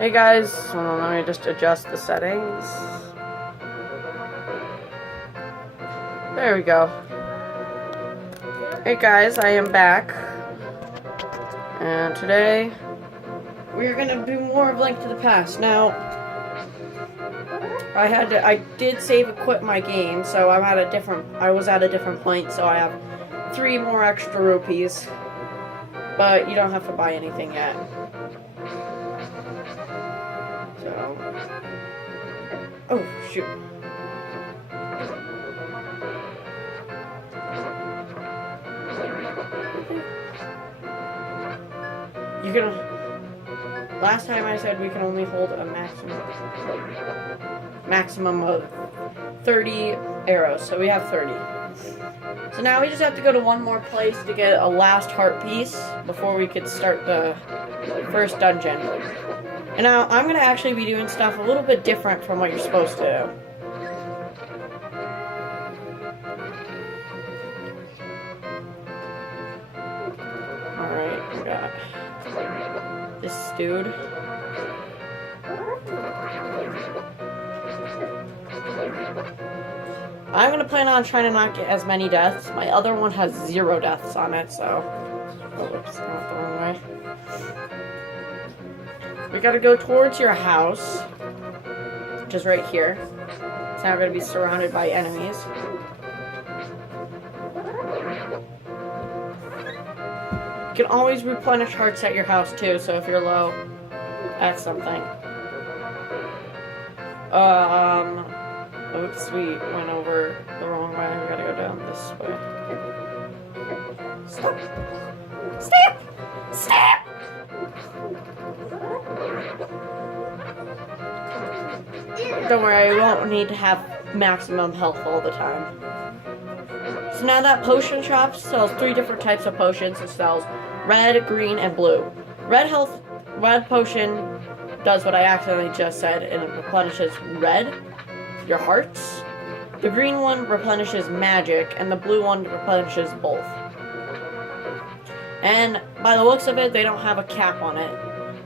Hey guys, hold on, let me just adjust the settings. There we go. Hey guys, I am back. And today, we're gonna do more of Link to the Past. Now, I did save and quit my game, so I was at a different point, so I have 3 more extra rupees. But you don't have to buy anything yet. So, oh shoot. You can. Last time I said we can only hold a maximum of 30 arrows, so we have 30. So now we just have to go to one more place to get a last heart piece before we could start the first dungeon. And now I'm gonna actually be doing stuff a little bit different from what you're supposed to do. Alright, we got this dude. I'm gonna plan on trying to not get as many deaths. My other one has 0 deaths on it, so. Oh, whoops, I went the wrong way. We gotta go towards your house, which is right here. It's now gonna be surrounded by enemies. You can always replenish hearts at your house too, so if you're low at something. Oops, we went over the wrong way. We gotta go down this way. Stop! Stop! Stop! Don't worry, we won't need to have maximum health all the time. So now that potion shop sells 3 different types of potions. It sells red, green, and blue. Red potion does what I accidentally just said, and it replenishes red, your hearts. The green one replenishes magic, and the blue one replenishes both. And by the looks of it, they don't have a cap on it,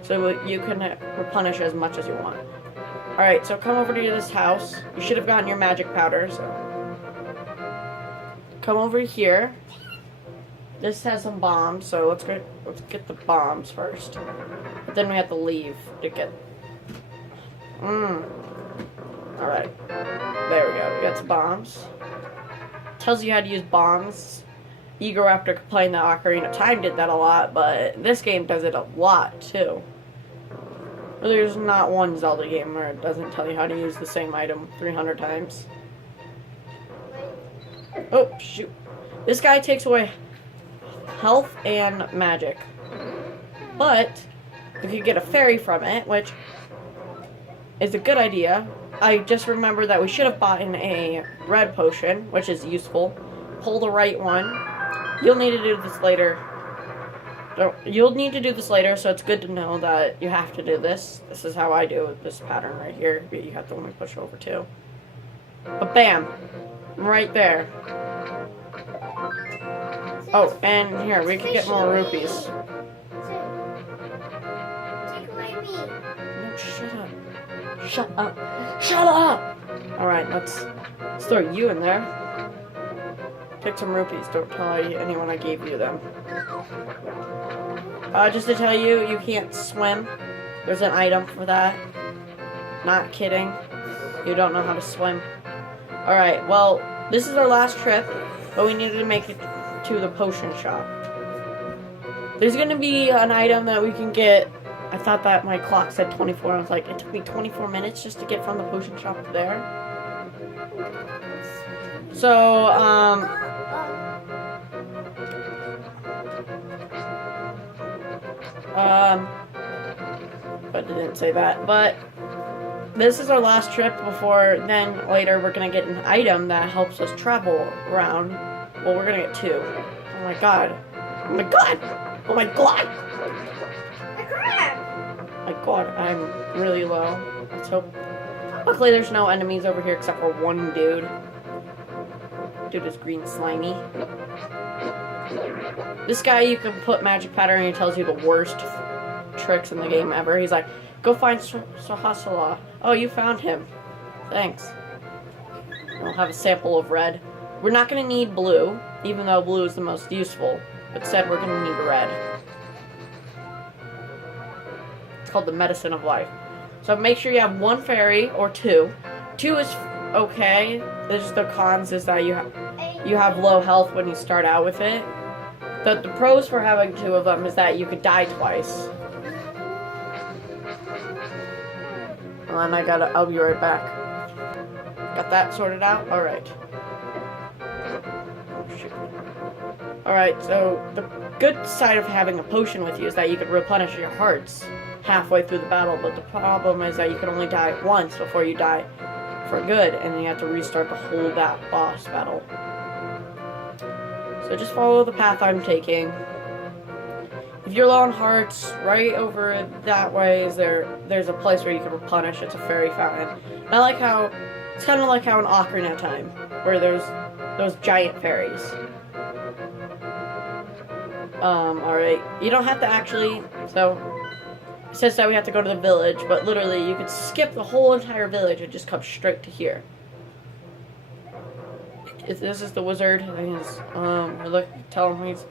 so you can replenish as much as you want. Alright, so come over to this house. You should have gotten your magic powder, so come over here. This has some bombs, so let's get the bombs first. But then we have to leave to get. Alright. There we go. We got some bombs. Tells you how to use bombs. Ego Raptor complained that Ocarina of Time did that a lot, but this game does it a lot too. There's not one Zelda game where it doesn't tell you how to use the same item 300 times. Oh, shoot. This guy takes away health and magic. But, if you get a fairy from it, which is a good idea, I just remembered that we should have bought in a red potion, which is useful. Pull the right one. You'll need to do this later. You'll need to do this later, so it's good to know that you have to do this. This is how I do this pattern right here. You have to only push over too. But bam! Right there. Oh, and here, we can get more rupees. Take away me. No, shut up. Shut up. Shut up! Alright, let's throw you in there. Take some rupees. Don't tell anyone I gave you them. Just to tell you, you can't swim. There's an item for that. Not kidding. You don't know how to swim. Alright, well, this is our last trip, but we needed to make it to the potion shop. There's gonna be an item that we can get. I thought that my clock said 24. I was like, it took me 24 minutes just to get from the potion shop to there. So, but it didn't say that. But this is our last trip before then later we're gonna get an item that helps us travel around. Well, we're gonna get 2. Oh my god. Oh my god! Oh my god! My god, I'm really low. Let's hope. Luckily there's no enemies over here except for one dude. Dude is green slimy. This guy, you can put magic powder and he tells you the worst tricks in the game ever. He's like, Go find Sahasala. Oh, you found him. Thanks. I'll have a sample of red. We're not going to need blue, even though blue is the most useful. But instead, we're going to need red. It's called the medicine of life. So make sure you have 1 fairy or 2. 2 is okay. There's the cons is that you have low health when you start out with it. The pros for having 2 of them is that you could die twice. And then I'll be right back. Got that sorted out? Alright. Oh, shoot. Alright, so the good side of having a potion with you is that you can replenish your hearts halfway through the battle, but the problem is that you can only die once before you die for good, and then you have to restart the whole boss battle. So just follow the path I'm taking. If you're low on hearts, right over that way is there's a place where you can replenish. It's a fairy fountain. And I like how it's kind of like how in Ocarina of Time, where there's those giant fairies. Alright. You don't have to actually, so it says that we have to go to the village, but literally you could skip the whole entire village and just come straight to here. This is the wizard. Tell him he's.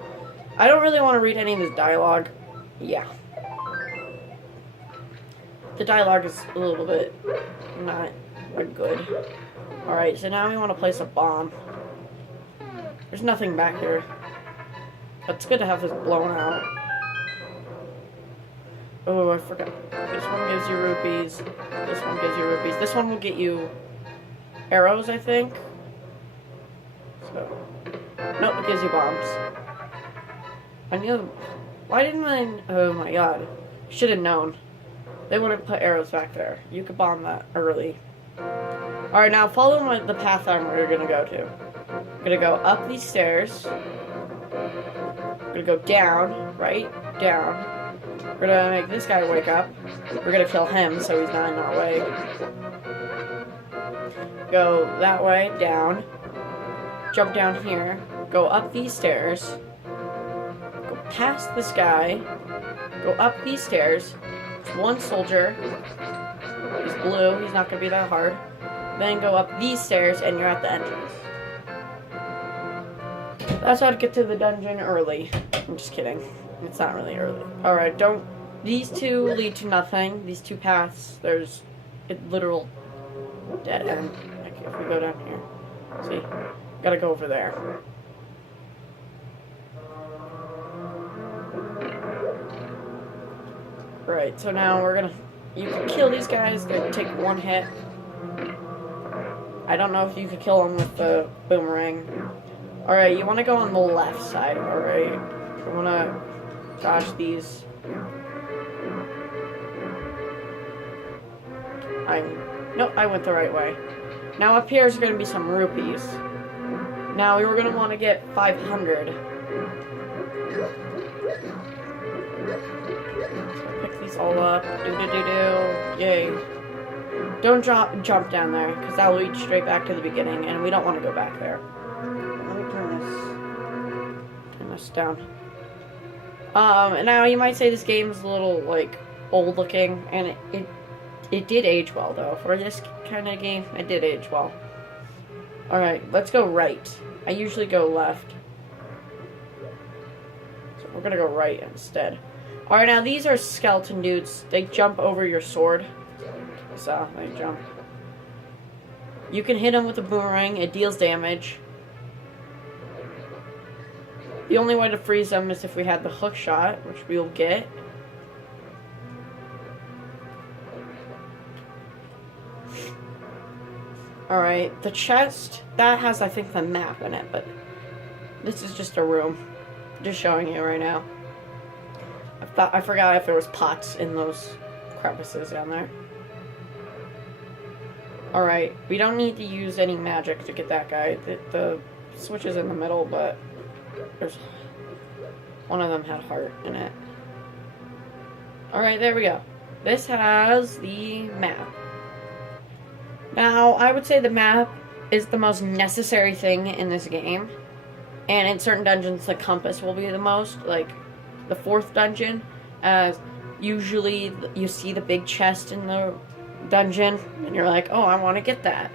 I don't really want to read any of his dialogue. Yeah. The dialogue is a little bit not good. Alright, so now we want to place a bomb. There's nothing back here. But it's good to have this blown out. Oh, I forgot. This one gives you rupees. This one gives you rupees. This one will get you arrows, I think. So, nope, it gives you bombs. I knew. Why didn't I? Oh my god! Should have known. They wouldn't put arrows back there. You could bomb that early. All right, now follow the path we're gonna go to. We're gonna go up these stairs. We're gonna go down, right, down. We're gonna make this guy wake up. We're gonna kill him so he's not in our way. Go that way, down. Jump down here. Go up these stairs. Go past this guy. Go up these stairs. There's 1 soldier. He's blue. He's not gonna be that hard. Then go up these stairs and you're at the entrance. That's how to get to the dungeon early. I'm just kidding. It's not really early. Alright, these 2 lead to nothing. These 2 paths, there's a literal dead end. Like if we go down here. See? Gotta go over there. Right, so now you can kill these guys. They take 1 hit. I don't know if you could kill them with the boomerang. Alright, you want to go on the left side, alright? You want to dodge these. Nope, I went the right way. Now up here is going to be some rupees. Now we were going to want to get 500. So pick these all up. Yay. Don't jump down there, because that will lead straight back to the beginning, and we don't want to go back there. Let me turn this down. And now you might say this game is a little, like, old looking, and it did age well, though. For this kind of game, it did age well. Alright, let's go right. I usually go left. So we're gonna go right instead. Alright, now these are skeleton dudes. They jump over your sword. So, they jump. You can hit them with a boomerang. It deals damage. The only way to freeze them is if we had the hook shot, which we'll get. Alright, the chest, that has, I think, the map in it, but this is just a room. Just showing you right now. I forgot if there was pots in those crevices down there. Alright, we don't need to use any magic to get that guy. The switch is in the middle, but there's one of them had heart in it. Alright, there we go. This has the map. Now, I would say the map is the most necessary thing in this game. And in certain dungeons, the compass will be the most. Like, the 4th dungeon, as usually you see the big chest in the dungeon, and you're like, oh, I want to get that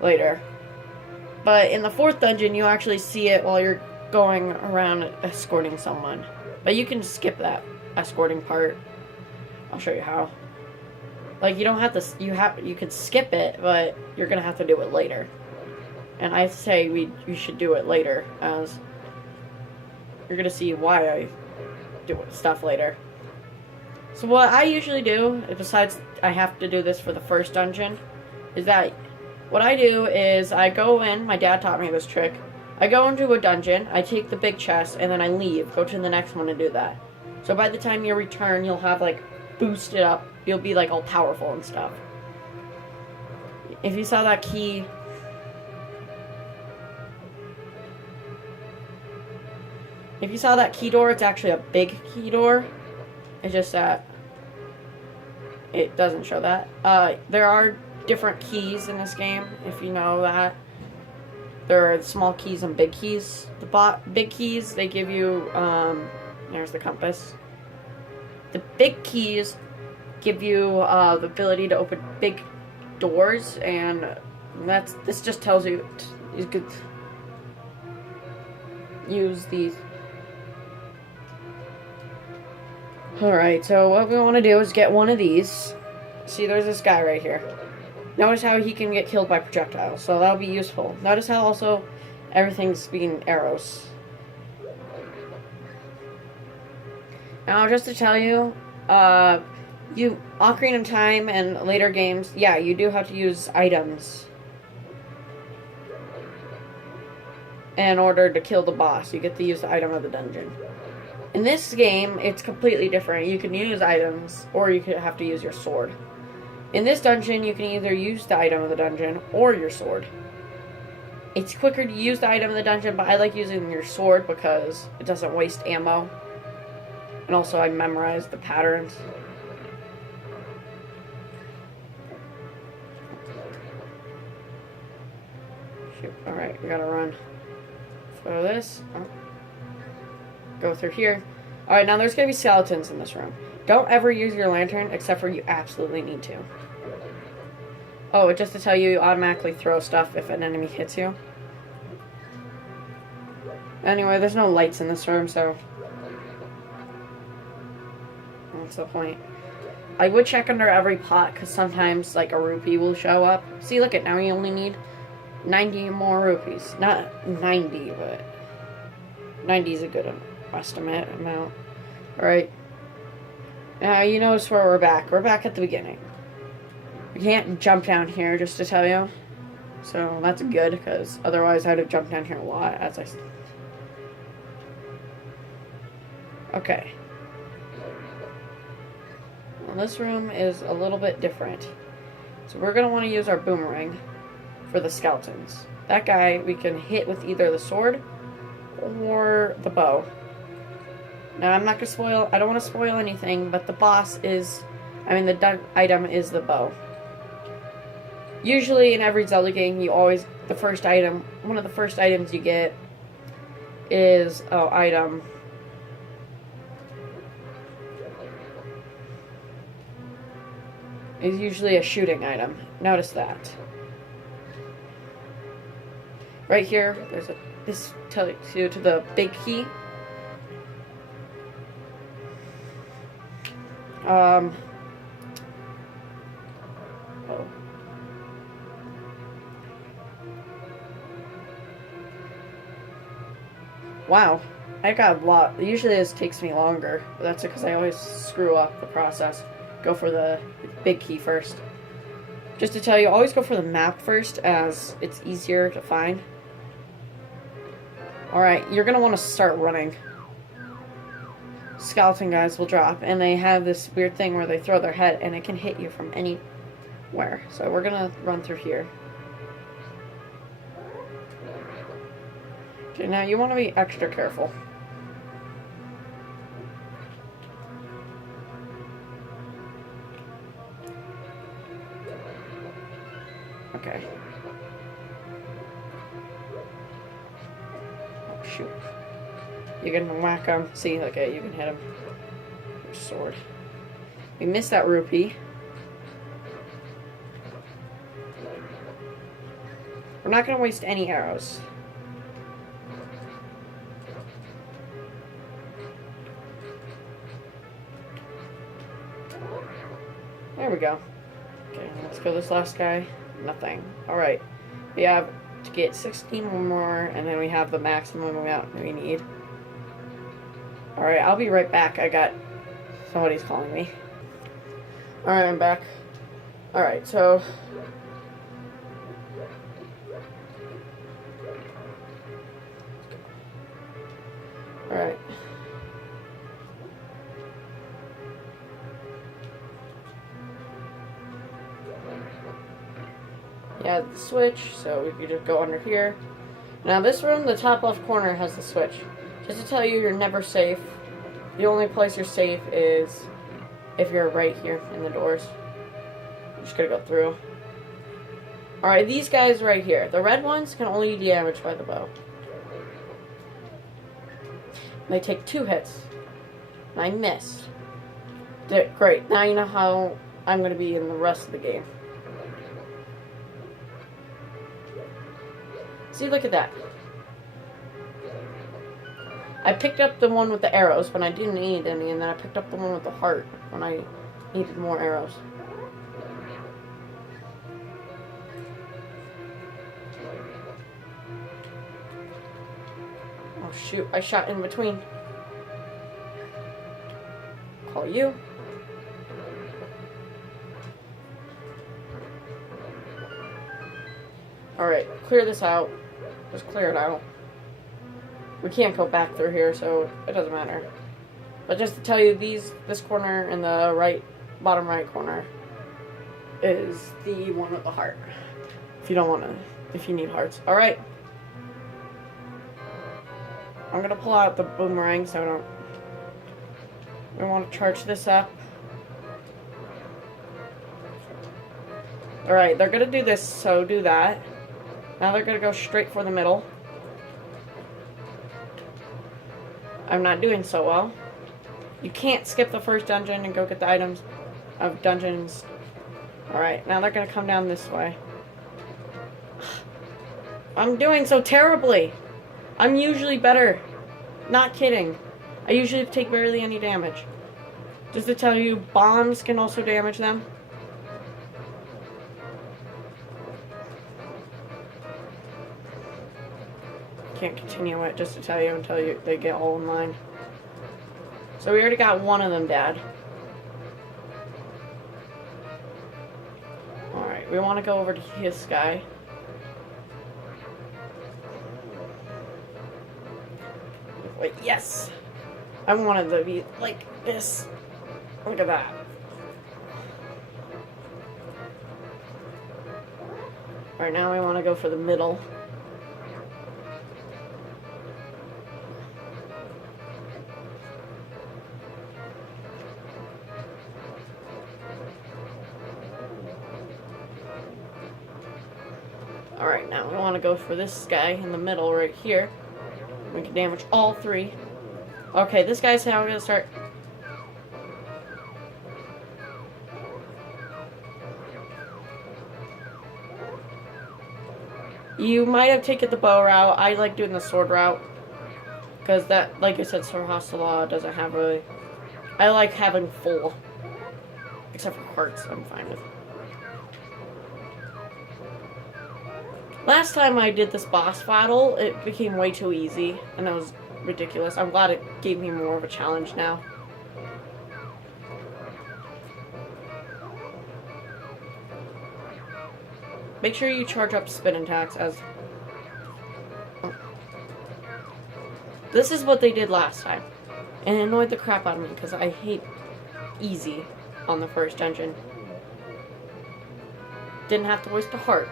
later. But in the 4th dungeon, you actually see it while you're going around escorting someone. But you can skip that escorting part. I'll show you how. Like, you don't have to, you can skip it, but you're gonna have to do it later. And I say you should do it later, as you're gonna see why I do stuff later. So what I usually do, besides I have to do this for the 1st dungeon, is that what I do is I go in, my dad taught me this trick, I go into a dungeon, I take the big chest, and then I leave, go to the next one and do that. So by the time you return, you'll have, like, boosted up, you'll be, like, all powerful and stuff. If you saw that key, door, it's actually a big key door. It's just that it doesn't show that. There are different keys in this game, if you know that. There are small keys and big keys. The big keys, they give you, there's the compass. The big keys give you the ability to open big doors, and this just tells you you could use these. Alright, so what we want to do is get one of these. See, there's this guy right here. Notice how he can get killed by projectiles, so that'll be useful. Notice how also everything's being arrows. Now, just to tell you, Ocarina of Time and later games, yeah, you do have to use items in order to kill the boss. You get to use the item of the dungeon. In this game, it's completely different. You can use items, or you could have to use your sword. In this dungeon, you can either use the item of the dungeon or your sword. It's quicker to use the item of the dungeon, but I like using your sword because it doesn't waste ammo. And also, I memorized the patterns. Shoot. Alright, we gotta run. Throw this. Oh. Go through here. Alright, now there's gonna be skeletons in this room. Don't ever use your lantern except for you absolutely need to. Oh, just to tell you, you automatically throw stuff if an enemy hits you. Anyway, there's no lights in this room, so what's the point? I would check under every pot, because sometimes, like, a rupee will show up. See, look at now, you only need 90 more rupees. Not 90, but 90 is a good estimate amount. Alright. Now, you notice where we're back. We're back at the beginning. We can't jump down here, just to tell you. So, that's good, because otherwise I'd have jumped down here a lot, as I... Okay. Well, this room is a little bit different. So we're going to want to use our boomerang for the skeletons. That guy we can hit with either the sword or the bow. Now, I'm not going to spoil... I don't want to spoil anything, but the boss is... I mean, the item is the bow. Usually, in every Zelda game, you always... The first item... One of the first items you get is... item... is usually a shooting item. Notice that. Right here, there's a... This tells you to the big key. Oh. Wow. I got a lot. Usually this takes me longer, but that's because I always screw up the process. Go for the big key first. Just to tell you, always go for the map first, as it's easier to find. Alright, you're going to want to start running. Skeleton guys will drop, and they have this weird thing where they throw their head, and it can hit you from anywhere. So we're going to run through here. Okay, now you want to be extra careful. Okay. Oh, shoot. You can whack him. See, okay, you can hit him with your sword. We missed that rupee. We're not going to waste any arrows. There we go. Okay, let's go this last guy. Nothing. Alright. We have to get 16 more, and then we have the maximum amount we need. Alright, I'll be right back. Somebody's calling me. Alright, I'm back. Alright, so... Alright. Yeah, the switch, so we could just go under here. Now this room, the top left corner has the switch. Just to tell you, you're never safe. The only place you're safe is if you're right here in the doors. I'm just gonna go through. Alright, these guys right here. The red ones can only be damaged by the bow. They take 2 hits. And I missed. Great, now you know how I'm gonna be in the rest of the game. See, look at that. I picked up the one with the arrows when I didn't need any, and then I picked up the one with the heart when I needed more arrows. Oh shoot, I shot in between. Call you. Alright, clear this out. Just clear it out. We can't go back through here, so it doesn't matter. But just to tell you, this corner in the bottom right corner is the one with the heart. If you need hearts. Alright. I'm gonna pull out the boomerang so we want to charge this up. Alright, they're gonna do this, so do that. Now they're gonna go straight for the middle. I'm not doing so well. You can't skip the first dungeon and go get the items of dungeons. Alright, now they're gonna come down this way. I'm doing so terribly. I'm usually better. Not kidding. I usually take barely any damage. Just to tell you, bombs can also damage them. Can't continue it, just to tell you until they get all in line. So we already got one of them dead. Alright, we want to go over to this guy. Wait, yes! I wanted to be like this. Look at that. Alright, now we want to go for the middle. Alright, now we want to go for this guy in the middle right here. We can damage all 3. Okay, this guy's how we're going to start. You might have taken the bow route. I like doing the sword route. Because that, like I said, Sir Hostelaw doesn't have really... I like having full. Except for hearts, I'm fine with. Last time I did this boss battle, it became way too easy, and that was ridiculous. I'm glad it gave me more of a challenge now. Make sure you charge up spin attacks as... This is what they did last time, and it annoyed the crap out of me, because I hate easy on the first dungeon. Didn't have to waste a heart.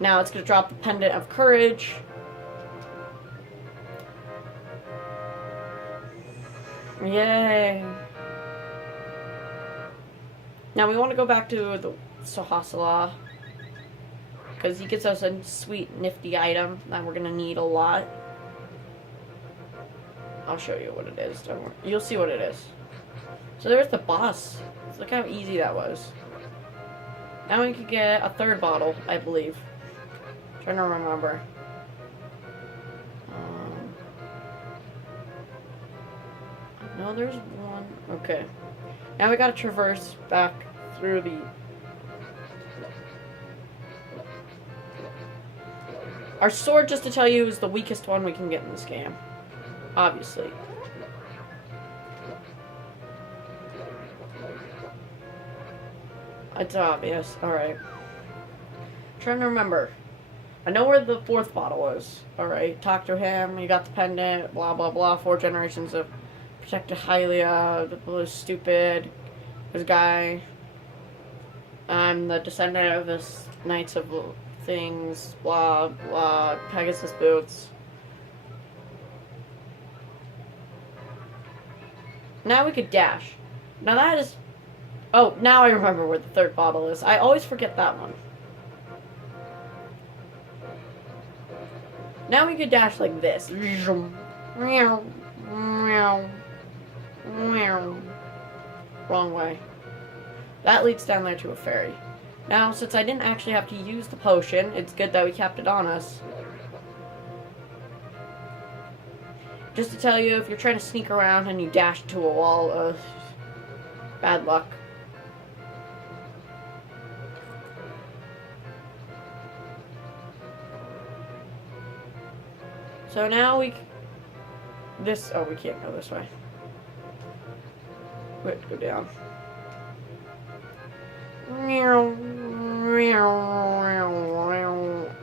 Now it's going to drop the Pendant of Courage. Yay. Now we want to go back to the Sahasala. Because he gets us a sweet, nifty item that we're going to need a lot. I'll show you what it is. Don't worry. You'll see what it is. So there's the boss. Look how easy that was. Now we could get a third bottle, I believe. Trying to remember. No, there's one. Okay. Now we gotta traverse back through the... Our sword, just to tell you, is the weakest one we can get in this game. Obviously. It's obvious. Alright. Trying to remember. I know where the fourth bottle is. Alright. Talk to him. You got the pendant. Blah, blah, blah. 4 generations of protected Hylia. The blue is stupid. This guy. I'm the descendant of this Knights of Things. Blah, blah. Pegasus boots. Now we could dash. Now that is... Oh, now I remember where the third bottle is. I always forget that one. Now we could dash like this. Wrong way. That leads down there to a ferry. Now, since I didn't actually have to use the potion, it's good that we kept it on us. Just to tell you, if you're trying to sneak around and you dash to a wall, bad luck. So now we we can't go this way. We have to go down.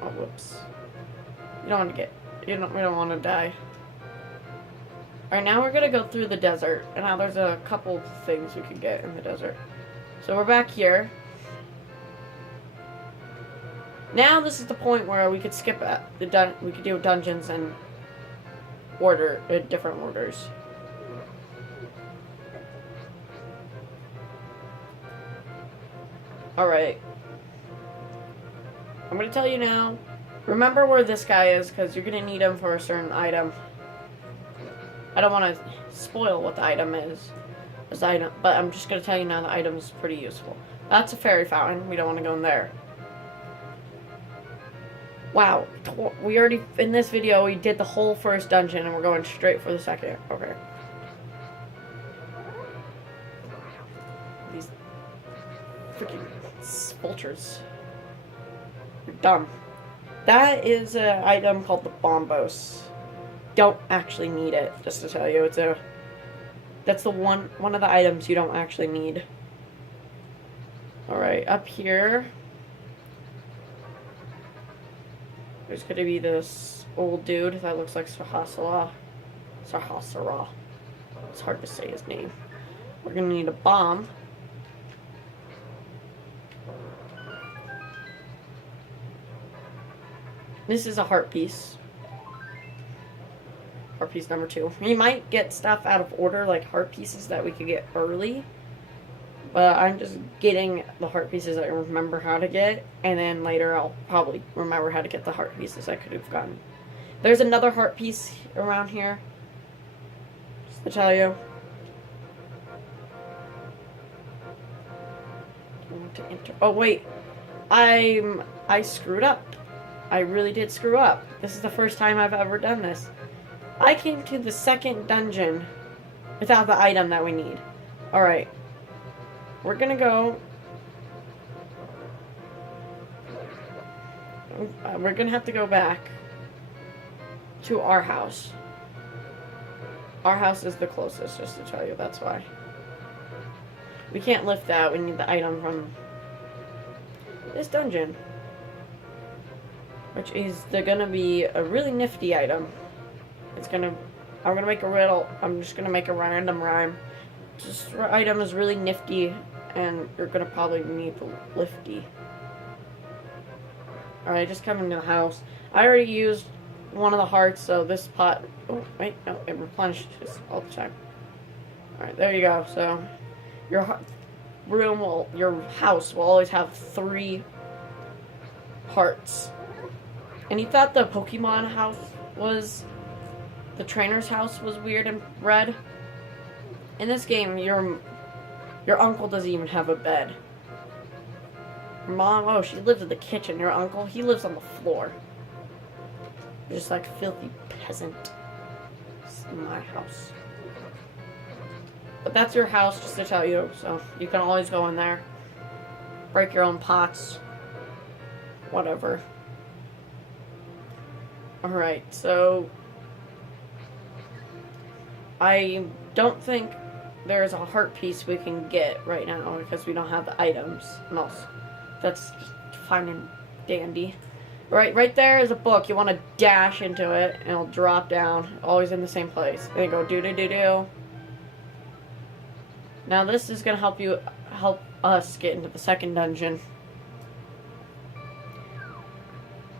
Oh, whoops. We don't want to die. Alright, now we're gonna go through the desert. And now there's a couple things we could get in the desert. So we're back here. Now this is the point where we could skip we could do dungeons and order different orders. Alright. I'm gonna tell you now. Remember where this guy is, because you're gonna need him for a certain item. I don't want to spoil what the item is. But I'm just gonna tell you now the item is pretty useful. That's a fairy fountain. We don't want to go in there. Wow, we already, in this video, we did the whole first dungeon, and we're going straight for the second. Okay. These freaking vultures. You're dumb. That is an item called the Bombos. Don't actually need it, just to tell you. That's the one of the items you don't actually need. Alright, up here... There's gonna be this old dude that looks like Sahasra. It's hard to say his name. We're gonna need a bomb. This is a heart piece. Heart piece number 2. We might get stuff out of order, like heart pieces that we could get early. But I'm just getting the heart pieces I remember how to get, and then later I'll probably remember how to get the heart pieces I could have gotten. There's another heart piece around here, just to tell you. Oh wait, I screwed up. I really did screw up. This is the first time I've ever done this. I came to the second dungeon without the item that we need. Alright. We're gonna go... we're gonna have to go back to our house. Our house is the closest, just to tell you, that's why. We can't lift that, we need the item from this dungeon. Which is gonna be a really nifty item. I'm gonna make a riddle, I'm just gonna make a random rhyme. This item is really nifty, and you're gonna probably need the lifty. Alright, just come into the house. I already used one of the hearts, so this pot... Oh, wait, no, it replenishes all the time. Alright, there you go. So, your house will always have 3 hearts. And you thought the Pokemon house was... the trainer's house was weird and red? In this game, your Your uncle doesn't even have a bed. Your mom, oh, she lives in the kitchen. Your uncle, he lives on the floor. You're just like a filthy peasant. This is my house. But that's your house, just to tell you, so you can always go in there. Break your own pots. Whatever. Alright, so I don't think there's a heart piece we can get right now because we don't have the items. No, that's fine and dandy. Right there is a book. You want to dash into it and it'll drop down, always in the same place. And you go do. Now this is gonna help us get into the second dungeon.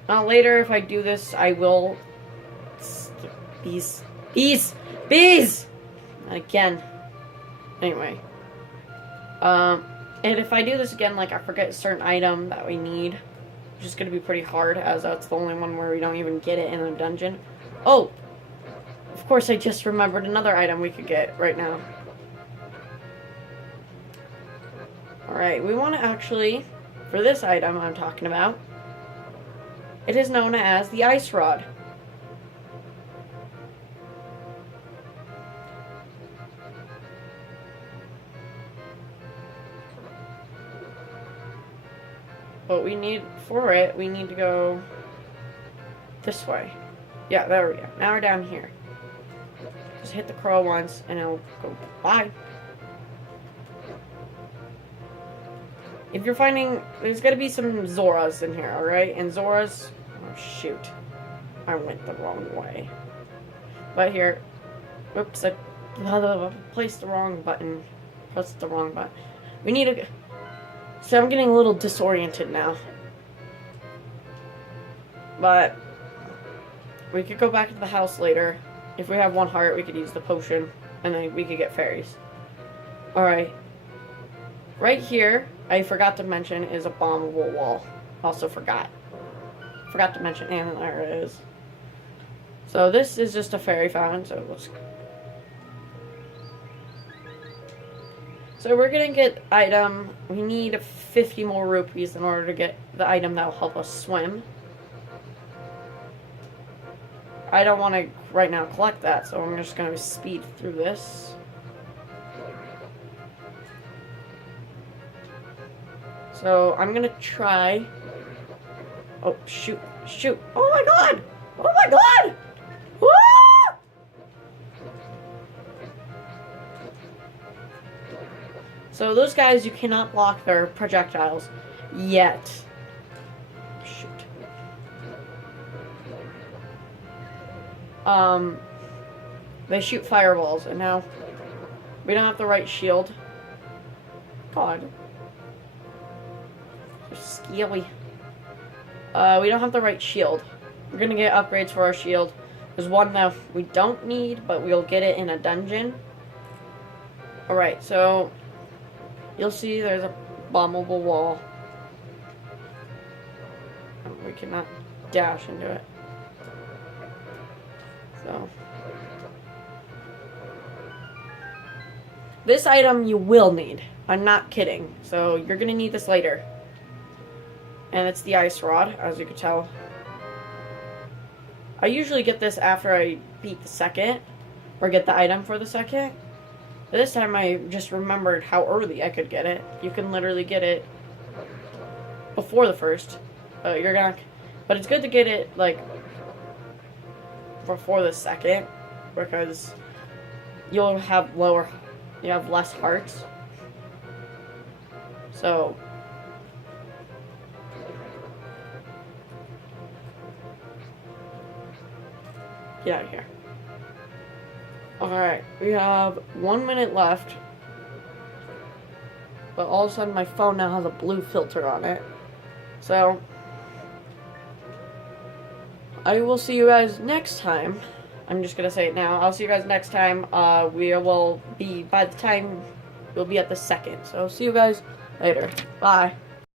Now later, if I do this, I will bees again. Anyway, and if I do this again, like I forget a certain item that we need, which is gonna be pretty hard, as that's the only one where we don't even get it in a dungeon. Oh, of course, I just remembered another item we could get right now. Alright, we want to actually, for this item I'm talking about, it is known as the ice rod. But we need, for it, we need to go this way. Yeah, there we go. Now we're down here. Just hit the crow once and it'll go bye. If you're finding, there's gotta be some Zoras in here, alright? And Zoras, oh shoot. I went the wrong way. But here, whoops, I placed the wrong button. Pressed the wrong button. We need to, so I'm getting a little disoriented now. But we could go back to the house later. If we have one heart, we could use the potion, and then we could get fairies. Alright. Right here, I forgot to mention, is a bombable wall. Also forgot to mention, and there it is. So this is just a fairy fountain, so let's... So we're gonna get item, we need 50 more rupees in order to get the item that will help us swim. I don't want to right now collect that, so I'm just gonna speed through this. So I'm gonna try. Oh shoot! Oh my god! Oh my god! Ah! So those guys, you cannot block their projectiles yet. Shoot. They shoot fireballs, and now we don't have the right shield. God. Scaly. We don't have the right shield. We're gonna get upgrades for our shield. There's one that we don't need, but we'll get it in a dungeon. Alright, so you'll see there's a bombable wall. We cannot dash into it. So this item you will need. I'm not kidding. So you're gonna need this later. And it's the ice rod, as you can tell. I usually get this after I beat the second, or get the item for the second. But this time I just remembered how early I could get it. You can literally get it before the first. But it's good to get it, like, before the second, because you have less hearts. So get out of here. Alright, we have 1 minute left. But all of a sudden my phone now has a blue filter on it. So I will see you guys next time. I'm just gonna say it now. I'll see you guys next time. We will be, by the time we'll be at the second. So see you guys later. Bye.